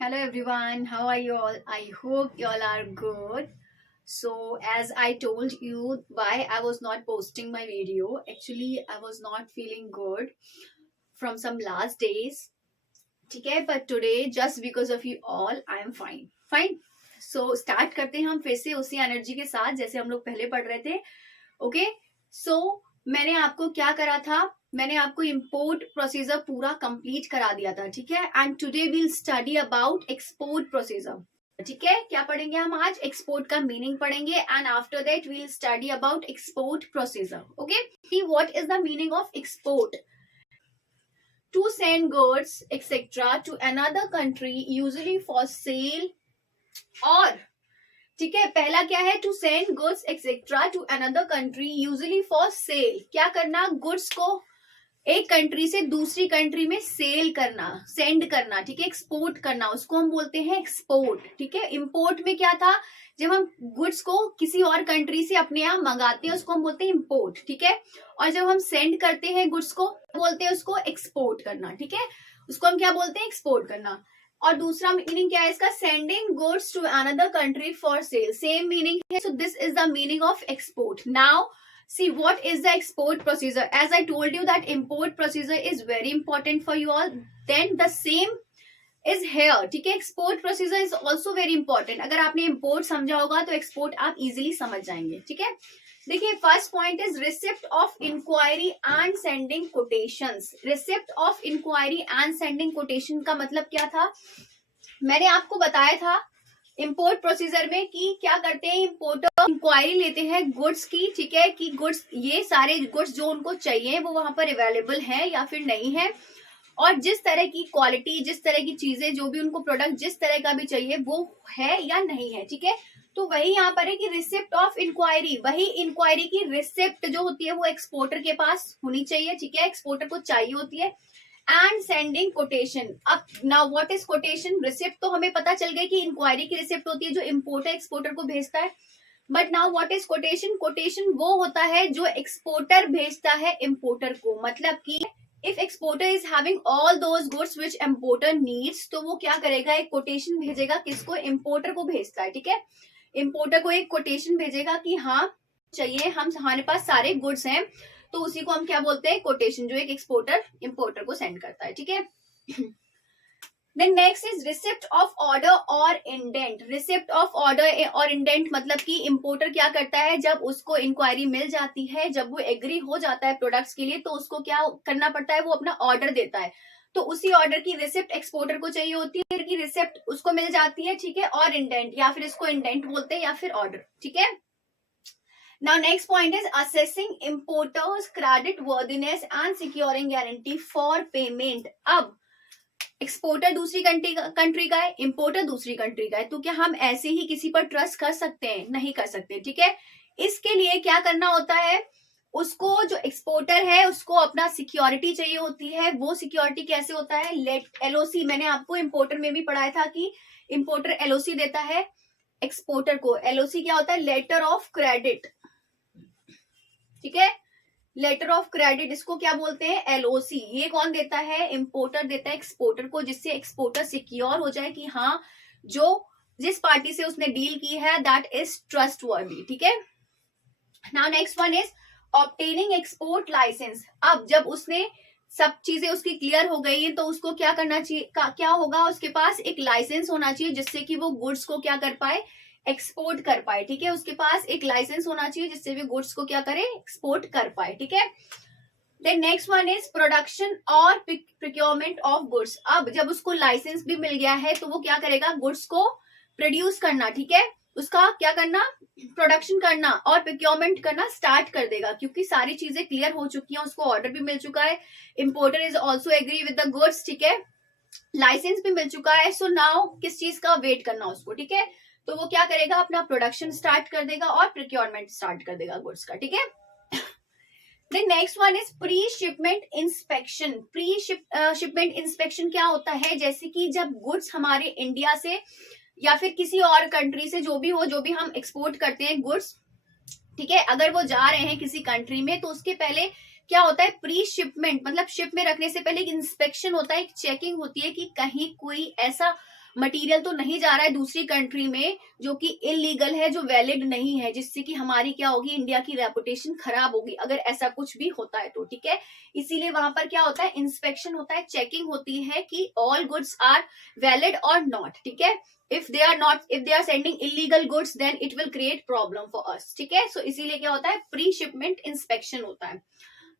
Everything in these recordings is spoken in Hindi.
Hello everyone, how are you all? I hope you all are good. So, as I told you why I was not posting my video, actually I was not feeling good from some last days. Okay, but today just because of you all I am fine. Fine. So, start करते हैं हम फिर से उसी एनर्जी के साथ जैसे हम लोग पहले पढ़ रहे थे. ओके, सो मैंने आपको क्या करा था, मैंने आपको इंपोर्ट प्रोसीजर पूरा कंप्लीट करा दिया था. ठीक है, and today will study about export procedure. ठीक है, क्या पढ़ेंगे हम आज? एक्सपोर्ट का मीनिंग पढ़ेंगे and after that will study about export procedure. Okay, see what is the meaning of export. To send goods etcetera to another country usually for sale और ठीक है, पहला क्या है? To send goods etcetera to another country usually for sale. क्या करना? गुड्स को एक कंट्री से दूसरी कंट्री में सेल करना, सेंड करना. ठीक है, एक्सपोर्ट करना, उसको हम बोलते हैं एक्सपोर्ट. ठीक है, इंपोर्ट में क्या था? जब हम गुड्स को किसी और कंट्री से अपने यहाँ मंगाते हैं उसको हम बोलते हैं इंपोर्ट. ठीक है, और जब हम सेंड करते हैं गुड्स को बोलते हैं उसको एक्सपोर्ट करना. ठीक है, उसको हम क्या बोलते हैं? एक्सपोर्ट करना. और दूसरा मीनिंग क्या है इसका? Sending goods to another country for sale. Same meaning है. So this is the meaning of export. Now see what is the export procedure. As I told you that import procedure is very important for you all, then the same is here. ठीक है, export procedure is also very important. अगर आपने import समझा होगा तो export आप easily समझ जाएंगे. ठीक है, देखिए first point is receipt of inquiry and sending quotations. Receipt of inquiry and sending quotation का मतलब क्या था? मैंने आपको बताया था इंपोर्ट प्रोसीजर में कि क्या करते हैं, इंपोर्टर इंक्वायरी लेते हैं गुड्स की. ठीक है, कि गुड्स, ये सारे गुड्स जो उनको चाहिए वो वहां पर अवेलेबल है या फिर नहीं है, और जिस तरह की क्वालिटी, जिस तरह की चीजें, जो भी उनको प्रोडक्ट जिस तरह का भी चाहिए वो है या नहीं है. ठीक है, तो वही यहाँ पर है कि रिसिप्ट ऑफ इंक्वायरी, वही इंक्वायरी की रिसिप्ट जो होती है वो एक्सपोर्टर के पास होनी चाहिए. ठीक है, एक्सपोर्टर को चाहिए होती है. And sending quotation. अब now what is quotation? Receipt तो हमें पता चल गया कि इंक्वायरी की रिसिप्ट होती है जो इंपोर्टर एक्सपोर्टर को भेजता है. But now what is quotation? Quotation वो होता है जो एक्सपोर्टर भेजता है इंपोर्टर को. मतलब कि if exporter is having all those goods which importer needs, तो वो क्या करेगा? एक कोटेशन भेजेगा. किसको? इंपोर्टर को भेजता है. ठीक है, इंपोर्टर को एक कोटेशन भेजेगा कि हाँ चाहिए, हम हमारे पास सारे गुड्स हैं, तो उसी को हम क्या बोलते हैं? कोटेशन, जो एक एक्सपोर्टर इंपोर्टर को सेंड करता है. ठीक है, then next is receipt of order और इंडेंट. रिसिप्ट ऑफ ऑर्डर और इंडेंट मतलब कि इंपोर्टर क्या करता है, जब उसको इंक्वायरी मिल जाती है, जब वो एग्री हो जाता है प्रोडक्ट्स के लिए, तो उसको क्या करना पड़ता है? वो अपना ऑर्डर देता है. तो उसी ऑर्डर की रिसिप्ट एक्सपोर्टर को चाहिए होती है, कि रिसिप्ट उसको मिल जाती है. ठीक है, और इंडेंट, या फिर इसको इंडेंट बोलते हैं या फिर ऑर्डर. ठीक है, now next point is assessing importers credit worthiness and securing guarantee for payment. अब एक्सपोर्टर दूसरी कंट्री का है, इंपोर्टर दूसरी कंट्री का है, तो क्या हम ऐसे ही किसी पर ट्रस्ट कर सकते हैं? नहीं कर सकते. ठीक है, इसके लिए क्या करना होता है? उसको, जो एक्सपोर्टर है उसको अपना सिक्योरिटी चाहिए होती है. वो सिक्योरिटी कैसे होता है? एलओसी. मैंने आपको इंपोर्टर में भी पढ़ाया था कि इंपोर्टर एलओसी देता है एक्सपोर्टर को. एलओसी क्या होता है? Letter of credit. ठीक है, लेटर ऑफ क्रेडिट, इसको क्या बोलते हैं? एलओसी. ये कौन देता है? इंपोर्टर देता है एक्सपोर्टर को, जिससे एक्सपोर्टर सिक्योर हो जाए कि हाँ, जो जिस पार्टी से उसने डील की है दैट इज ट्रस्टवर्दी. ठीक है, now next one is obtaining export licence. अब जब उसने सब चीजें उसकी क्लियर हो गई है, तो उसको क्या करना चाहिए? क्या होगा? उसके पास एक लाइसेंस होना चाहिए जिससे कि वो गुड्स को क्या कर पाए? एक्सपोर्ट कर पाए. ठीक है, उसके पास एक लाइसेंस होना चाहिए जिससे भी गुड्स को क्या करे? एक्सपोर्ट कर पाए. ठीक है, then next one is production और प्रोक्योरमेंट ऑफ गुड्स. अब जब उसको लाइसेंस भी मिल गया है तो वो क्या करेगा? गुड्स को प्रोड्यूस करना. ठीक है, उसका क्या करना? प्रोडक्शन करना और प्रोक्योरमेंट करना स्टार्ट कर देगा, क्योंकि सारी चीजें क्लियर हो चुकी हैं, उसको ऑर्डर भी मिल चुका है, importer is also agree with the goods. ठीक है, लाइसेंस भी मिल चुका है. सो नाउ किस चीज का वेट करना उसको? ठीक है, तो वो क्या करेगा? अपना प्रोडक्शन स्टार्ट कर देगा और प्रोक्योरमेंट स्टार्ट कर देगा गुड्स का. ठीक है, then next one is pre shipment inspection. Pre shipment inspection क्या होता है? जैसे कि जब गुड्स हमारे इंडिया से या फिर किसी और कंट्री से, जो भी हो, जो भी हम एक्सपोर्ट करते हैं गुड्स, ठीक है, अगर वो जा रहे हैं किसी कंट्री में, तो उसके पहले क्या होता है? प्री शिपमेंट, मतलब शिप में रखने से पहले एक इंस्पेक्शन होता है, एक चेकिंग होती है कि कहीं कोई ऐसा मटेरियल तो नहीं जा रहा है दूसरी कंट्री में जो कि इलीगल है, जो वैलिड नहीं है, जिससे कि हमारी क्या होगी, इंडिया की रेपुटेशन खराब होगी अगर ऐसा कुछ भी होता है तो, ठीक है। इसीलिए वहां पर क्या होता है, इंस्पेक्शन होता है, चेकिंग होती है कि ऑल गुड्स आर वैलिड और नॉट, ठीक है। if they are sending illegal goods then it will create problem for us, ठीक है। सो इसीलिए क्या होता है, प्री शिपमेंट इंस्पेक्शन होता है।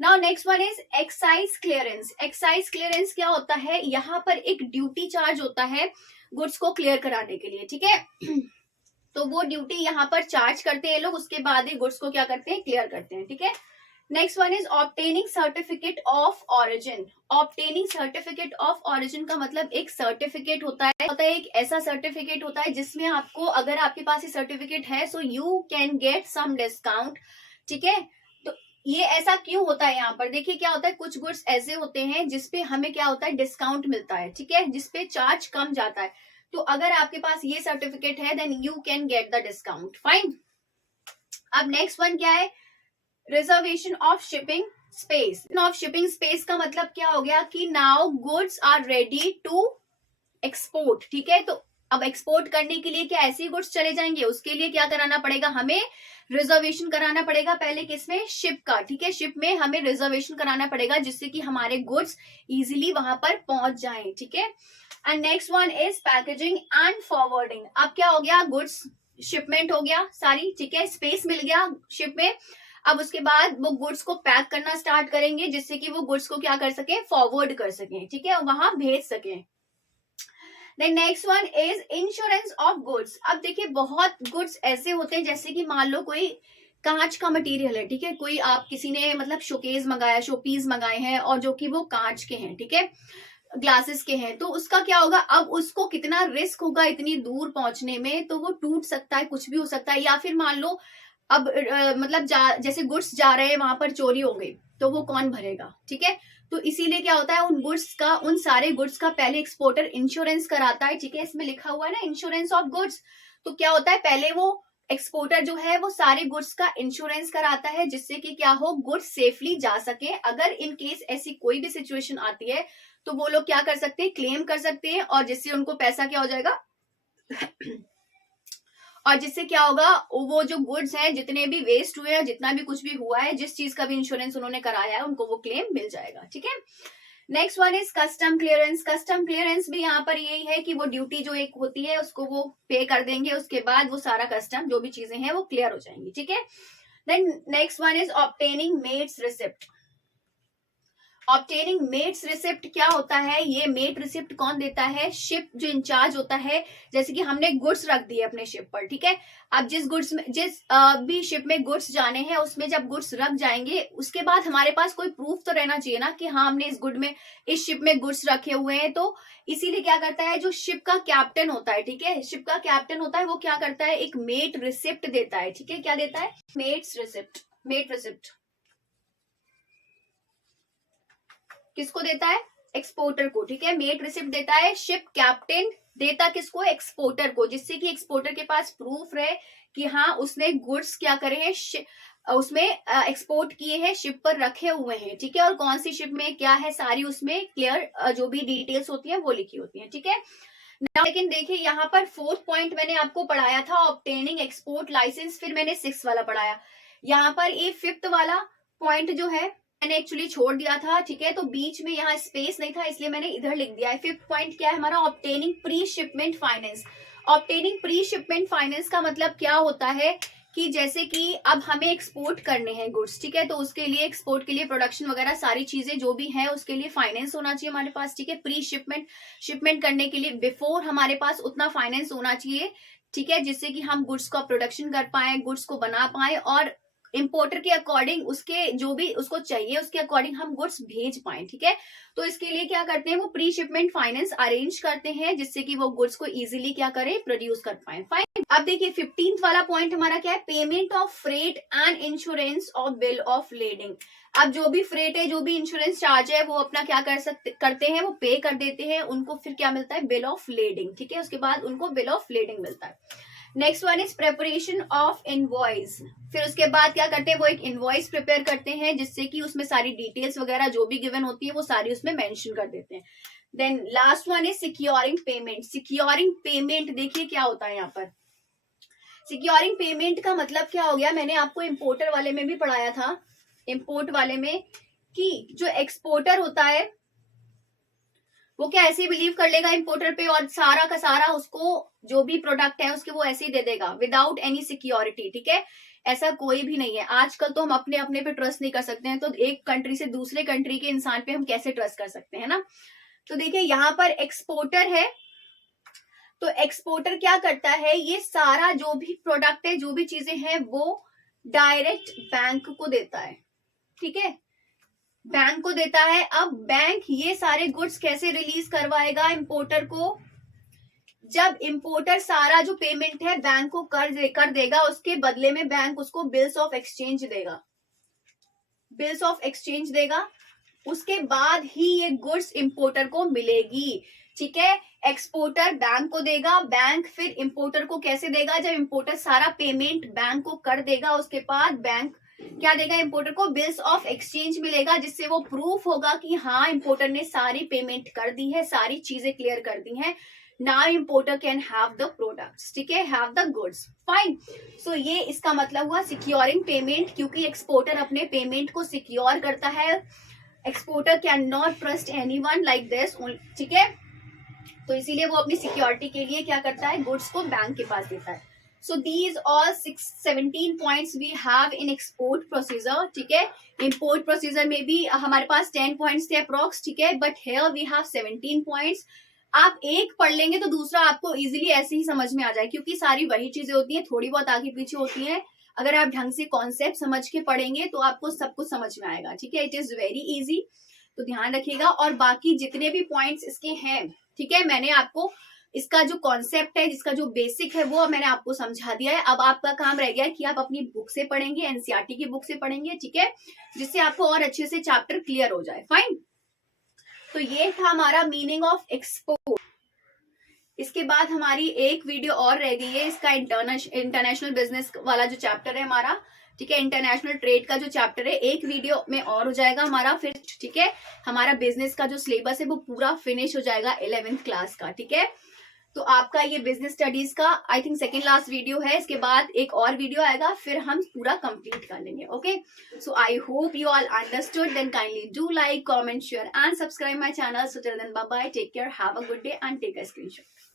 Now next one is excise clearance. Excise clearance क्या होता है, यहाँ पर एक ड्यूटी चार्ज होता है गुड्स को क्लियर कराने के लिए, ठीक है। तो वो ड्यूटी यहाँ पर चार्ज करते हैं लोग, उसके बाद ही गुड्स को क्या करते हैं, क्लियर करते हैं, ठीक है। Next one is obtaining certificate of origin. Obtaining certificate of origin का मतलब एक सर्टिफिकेट होता है एक ऐसा सर्टिफिकेट होता है जिसमें आपको, अगर आपके पास ये सर्टिफिकेट है so you can get some discount, ठीक है। तो ये ऐसा क्यों होता है, यहाँ पर देखिए क्या होता है, कुछ गुड्स ऐसे होते हैं जिसपे हमें क्या होता है, डिस्काउंट मिलता है, ठीक है, जिसपे चार्ज कम जाता है। तो अगर आपके पास ये सर्टिफिकेट है then you can get the discount, fine. अब नेक्स्ट वन क्या है, reservation of shipping space. Of shipping space का मतलब क्या हो गया कि now goods are ready to export, ठीक है। तो अब एक्सपोर्ट करने के लिए क्या ऐसे गुड्स चले जाएंगे, उसके लिए क्या कराना पड़ेगा, हमें रिजर्वेशन कराना पड़ेगा पहले, किसमें, शिप का, ठीक है। शिप में हमें रिजर्वेशन कराना पड़ेगा जिससे कि हमारे गुड्स इजीली वहां पर पहुंच जाएं, ठीक है। And next one is packaging and forwarding. अब क्या हो गया, गुड्स शिपमेंट हो गया सारी, ठीक है, स्पेस मिल गया शिप में। अब उसके बाद वो गुड्स को पैक करना स्टार्ट करेंगे जिससे कि वो गुड्स को क्या कर सके, फॉरवर्ड कर सके, ठीक है, वहां भेज सके। Then next one is insurance of goods. अब देखिए बहुत गुड्स ऐसे होते हैं जैसे कि मान लो कोई कांच का मटेरियल है, ठीक है, कोई आप किसी ने मतलब शोकेस मंगाया, शोपीस मंगाए हैं और जो कि वो कांच के हैं, ठीक है, ग्लासेस के हैं, तो उसका क्या होगा, अब उसको कितना रिस्क होगा इतनी दूर पहुंचने में, तो वो टूट सकता है, कुछ भी हो सकता है। या फिर मान लो अब मतलब जैसे गुड्स जा रहे हैं वहां पर चोरी हो गई तो वो कौन भरेगा, ठीक है। तो इसीलिए क्या होता है, उन गुड्स का, उन सारे गुड्स का पहले एक्सपोर्टर इंश्योरेंस कराता है, ठीक है, इसमें लिखा हुआ है ना इंश्योरेंस ऑफ गुड्स। तो क्या होता है, पहले वो एक्सपोर्टर जो है वो सारे गुड्स का इंश्योरेंस कराता है जिससे कि क्या हो, गुड्स सेफली जा सके। अगर इन केस ऐसी कोई भी सिचुएशन आती है तो वो लोग क्या कर सकते हैं, क्लेम कर सकते हैं, और जिससे उनको पैसा क्या हो जाएगा और जिससे क्या होगा, वो जो गुड्स हैं जितने भी वेस्ट हुए हैं, जितना भी कुछ भी हुआ है, जिस चीज का भी इंश्योरेंस उन्होंने कराया है, उनको वो क्लेम मिल जाएगा, ठीक है। Next one is custom clearance. Custom clearance भी यहाँ पर यही है कि वो ड्यूटी जो एक होती है उसको वो पे कर देंगे, उसके बाद वो सारा कस्टम जो भी चीजें हैं वो क्लियर हो जाएंगी, ठीक है। Then next one is obtaining mate's receipt. Obtaining mate's receipt क्या होता है, ये मेट रिसिप्ट कौन देता है, शिप जो इंचार्ज होता है। जैसे कि हमने गुड्स रख दिए अपने शिप पर, ठीक है, अब जिस गुड्स में, जिस भी शिप में गुड्स जाने हैं उसमें जब गुड्स रख जाएंगे उसके बाद हमारे पास कोई प्रूफ तो रहना चाहिए ना कि हाँ हमने इस गुड में, इस शिप में गुड्स रखे हुए हैं। तो इसीलिए क्या करता है, जो शिप का कैप्टन होता है, ठीक है, शिप का कैप्टन होता है, वो क्या करता है, एक मेट रिसिप्ट देता है, ठीक है, क्या देता है, मेट्स रिसिप्ट। मेट रिसिप्ट किसको देता है, एक्सपोर्टर को, ठीक है, मेट रिसिप्ट देता है शिप कैप्टन, देता किसको, एक्सपोर्टर को, जिससे कि एक्सपोर्टर के पास प्रूफ रहे कि हाँ उसने गुड्स क्या करे हैं, उसमें एक्सपोर्ट किए हैं, शिप पर रखे हुए हैं, ठीक है, और कौन सी शिप में क्या है सारी उसमें क्लियर जो भी डिटेल्स होती है वो लिखी होती है, ठीक है। लेकिन देखिए यहाँ पर फोर्थ पॉइंट मैंने आपको पढ़ाया था ऑब्टेनिंग एक्सपोर्ट लाइसेंस, फिर मैंने 6 वाला पढ़ाया, यहाँ पर ये 5th वाला पॉइंट जो है मैंने एक्चुअली छोड़ दिया था, ठीक है, तो बीच में यहाँ स्पेस नहीं था इसलिए मैंने इधर लिख दिया है। 5th पॉइंट क्या है हमारा, obtaining pre shipment finance. Obtaining pre shipment finance का मतलब क्या होता है कि जैसे कि अब हमें एक्सपोर्ट करने हैं गुड्स, ठीक है, तो उसके लिए एक्सपोर्ट के लिए प्रोडक्शन वगैरह सारी चीजें जो भी है उसके लिए फाइनेंस होना चाहिए हमारे पास, ठीक है। प्री शिपमेंट करने के लिए बिफोर हमारे पास उतना फाइनेंस होना चाहिए, ठीक है, जिससे कि हम गुड्स का प्रोडक्शन कर पाए, गुड्स को बना पाए और इंपोर्टर के अकॉर्डिंग उसके जो भी उसको चाहिए उसके अकॉर्डिंग हम गुड्स भेज पाए, ठीक है। तो इसके लिए क्या करते हैं, वो प्री शिपमेंट फाइनेंस अरेंज करते हैं जिससे कि वो गुड्स को इजीली क्या करें, प्रोड्यूस कर पाए, फाइन। अब देखिए 15th वाला पॉइंट हमारा क्या है, payment of freight and insurance of bill of lading. अब जो भी फ्रेट है, जो भी इंश्योरेंस चार्ज है वो अपना क्या करते हैं, वो पे कर देते हैं, उनको फिर क्या मिलता है, बिल ऑफ लेडिंग, ठीक है, उसके बाद उनको बिल ऑफ लेडिंग मिलता है। Next one is preparation of invoice. फिर उसके बाद क्या करते हैं, वो एक इनवॉइस प्रिपेयर करते हैं जिससे कि उसमें सारी डिटेल्स वगैरह जो भी गिवन होती है वो सारी उसमें मेंशन कर देते हैं। Then last one is securing payment. Securing payment देखिए क्या होता है यहाँ पर। सिक्योरिंग पेमेंट का मतलब क्या हो गया, मैंने आपको इम्पोर्टर वाले में भी पढ़ाया था, इम्पोर्ट वाले में, कि जो एक्सपोर्टर होता है वो क्या ऐसे ही बिलीव कर लेगा इम्पोर्टर पे और सारा का सारा उसको जो भी प्रोडक्ट है उसके वो ऐसे ही दे देगा विदाउट एनी सिक्योरिटी, ठीक है। ऐसा कोई भी नहीं है। आजकल तो हम अपने अपने पे ट्रस्ट नहीं कर सकते हैं, तो एक कंट्री से दूसरे कंट्री के इंसान पे हम कैसे ट्रस्ट कर सकते हैं ना। तो देखिए यहाँ पर एक्सपोर्टर है, तो एक्सपोर्टर क्या करता है, ये सारा जो भी प्रोडक्ट है जो भी चीजें हैं वो डायरेक्ट बैंक को देता है, ठीक है, बैंक को देता है। अब बैंक ये सारे गुड्स कैसे रिलीज करवाएगा इंपोर्टर को, जब इंपोर्टर सारा जो पेमेंट है बैंक को कर देगा, उसके बदले में बैंक उसको बिल्स ऑफ एक्सचेंज देगा, बिल्स ऑफ एक्सचेंज देगा, उसके बाद ही ये गुड्स इंपोर्टर को मिलेगी, ठीक है। एक्सपोर्टर बैंक को देगा, बैंक फिर इंपोर्टर को कैसे देगा, जब इंपोर्टर सारा पेमेंट बैंक को कर देगा उसके बाद बैंक क्या देगा इंपोर्टर को, बिल्स ऑफ एक्सचेंज मिलेगा, जिससे वो प्रूफ होगा कि हाँ इंपोर्टर ने सारी पेमेंट कर दी है, सारी चीजें क्लियर कर दी हैं। Now importer can have the products, ठीक है, हैव द गुड्स, फाइन। सो ये इसका मतलब हुआ सिक्योरिंग पेमेंट, क्योंकि एक्सपोर्टर अपने पेमेंट को सिक्योर करता है। Exporter can not trust anyone like this, ठीक है, तो इसीलिए वो अपनी सिक्योरिटी के लिए क्या करता है, गुड्स को बैंक के पास देता है। So these all 17 points we have in export procedure, ठीक है। इंपोर्ट प्रोसीजर में भी हमारे पास 10 पॉइंट्स थे अप्रोक्स, ठीक है, but here we have 17 points. आप एक पढ़ लेंगे तो दूसरा आपको इजीली ऐसे ही समझ में आ जाए, क्योंकि सारी वही चीजें होती हैं, थोड़ी बहुत आगे पीछे होती हैं। अगर आप ढंग से कॉन्सेप्ट समझ के पढ़ेंगे तो आपको सब कुछ समझ में आएगा, ठीक है, इट इज वेरी इजी, तो ध्यान रखिएगा। और बाकी जितने भी पॉइंट्स इसके हैं, ठीक है, मैंने आपको इसका जो कॉन्सेप्ट है, जिसका जो बेसिक है वो मैंने आपको समझा दिया है। अब आपका काम रह गया है कि आप अपनी बुक से पढ़ेंगे, एनसीईआरटी की बुक से पढ़ेंगे, ठीक है, जिससे आपको और अच्छे से चैप्टर क्लियर हो जाए, फाइन। तो ये था हमारा मीनिंग ऑफ एक्सपोर्ट। इसके बाद हमारी एक वीडियो और रह गई है, इसका इंटरनेशनल बिजनेस वाला जो चैप्टर है हमारा, ठीक है, इंटरनेशनल ट्रेड का जो चैप्टर है, एक वीडियो में और हो जाएगा हमारा फिर, ठीक है। हमारा बिजनेस का जो सिलेबस है वो पूरा फिनिश हो जाएगा 11th क्लास का, ठीक है। तो आपका ये बिजनेस स्टडीज का I think second last video है, इसके बाद एक और वीडियो आएगा, फिर हम पूरा कंप्लीट कर लेंगे, okay. So I hope you all understood, then kindly do like, comment, share and subscribe my channel. So till then bye bye, take care, have a good day and take a screenshot.